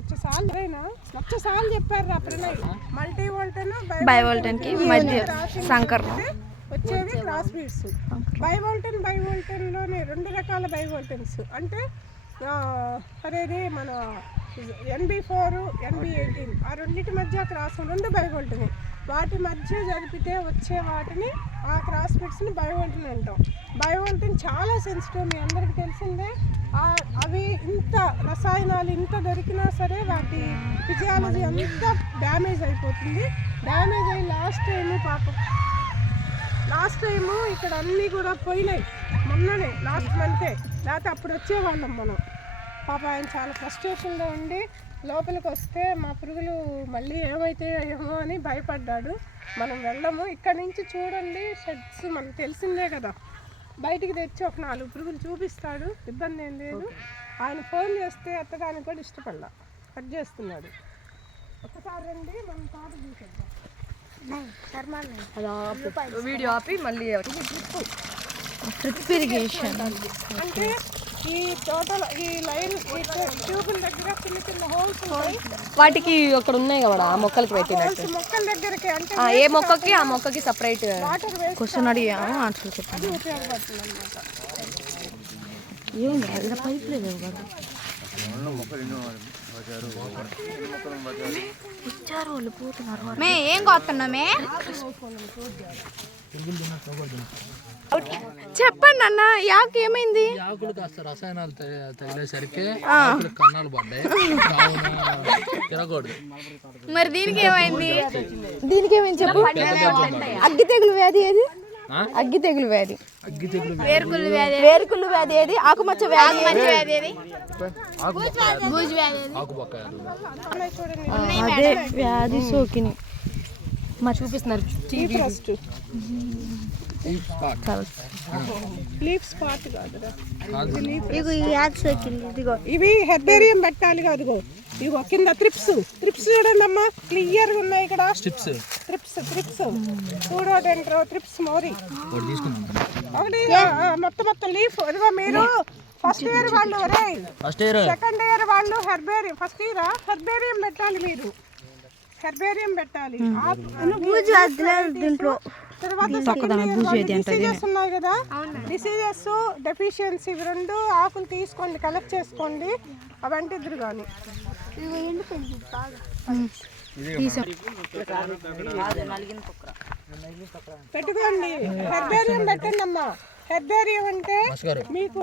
లక్ష సార్లు చెప్పారు ప్రణయ్. మల్టీ వోల్టన్ బైవోల్టన్ కి మధ్య సంకర్ణం వచ్చేవి క్రాస్ బీడ్స్. బైవోల్టన్ లోనే 2 రకాల బైవోల్టన్స్ అంటే అదేది మన NB4 NB18 ఆ రెండింటి మధ్య క్రాస్ 2 బైవోల్టన్. వాటి మధ్య జరిపితే వచ్చే వాటిని ఆ క్రాస్ బిట్స్ని బైవోల్టన్ అంటాం. బైవోల్టన్ చాలా సెన్సిటివ్, మీ అందరికీ తెలిసిందే. అవి ఇంత రసాయనాలు ఇంత దొరికినా సరే వాటి ఫిజియాలజీ అంతా డ్యామేజ్ అయిపోతుంది. డ్యామేజ్ అయ్యి లాస్ట్ టైము ఇక్కడ అన్నీ కూడా పోయినాయి. మొన్ననే లాస్ట్ మంతే, లేకపోతే అప్పుడు వచ్చేవాళ్ళం మనం. పాప ఆయన చాలా ఫ్రస్ట్రేషన్లో ఉండి లోపలికి వస్తే మా పురుగులు మళ్ళీ ఏమో అని భయపడ్డాడు. మనం వెళ్ళము. ఇక్కడ నుంచి చూడండి షెడ్స్ మనకు తెలిసిందే కదా, బయటికి తెచ్చి ఒక 4 పురుగులు చూపిస్తాడు, ఇబ్బంది ఏం లేదు. ఆయన ఫోన్ చేస్తే ఎత్తడానికి కూడా ఇష్టపడలా, కట్ చేస్తున్నాడు. ఒకసారి రండి మనం తోట చూసేద్దాం. వీడియో ఆపి మళ్ళీ డ్రిప్ ఇరిగేషన్ అంటే ఈ టోటల్ ఈ లైన్ ట్యూబుల దగ్గర చిన్న హోల్స్ ఉంటాయి. వాటికి అక్కడ ఉన్నాయి కదా ఆ మొక్కలకి పెట్టినట్టు. మొక్కల దగ్గరికి అంటే ఏ మొక్కకి ఆ మొక్కకి సపరేట్ వాటర్ వేస్ట్ క్వశ్చన్ అడిగా అట్లా చెప్పండి. ఉపయోగపడుతుంది అన్నమాట. ఏం పైప్ లేదు కదా వచ్చారు వాళ్ళు పోతున్నారు. మే ఏం కోస్తున్నామే చెప్పండి అన్న. యాకు ఏమైంది? ఆకులు కాస్త రసాయనాలు తగిలేసరికి కన్నాలు పడ్డాయి, తినకూడదు. మరి దీనికి ఏమైంది? చెప్పు. అగ్గి తెగులు వ్యాధి ఏది? అగ్గి తెగులు వ్యాధి, వేరుకుళ్ళు వ్యాధి ఏది? ఆకుమచ్చ వ్యాధి ఏది? అదే వ్యాధి సోకిని చూపిస్తున్నారు. లీఫ్ స్పాట్ కాదురా, ఇవి హెర్బేరియం పెట్టాలి కాదుగో. ఇగో కింద త్రిప్స్ చూడండి అమ్మా, క్లియర్గా ఉన్నాయి ఇక్కడ. త్రిప్స్ సూడోడెండ్రో త్రిప్స్ మోరీ ఒకటి మొత్తం లీఫ్. ఇదిగో మీరు ఫస్ట్ ఇయర్ వాళ్ళు, సెకండ్ ఇయర్ వాళ్ళు హెర్బేరియం, ఫస్ట్ ఇయర్ హెర్బేరియం పెట్టాలి. మీరు హెర్బేరియం పెట్టాలి. డిసీజెస్ ఉన్నాయి కదా, డిసీజెస్ డెఫిషియన్సీ ఇవి 2 ఆకులు తీసుకోండి, కలెక్ట్ చేసుకోండి. అవంటే ఇద్దరు కానీ పెట్టుకోండి. హెర్బేరియం పెట్టండి అమ్మా. హెర్బేరియం అంటే మీకు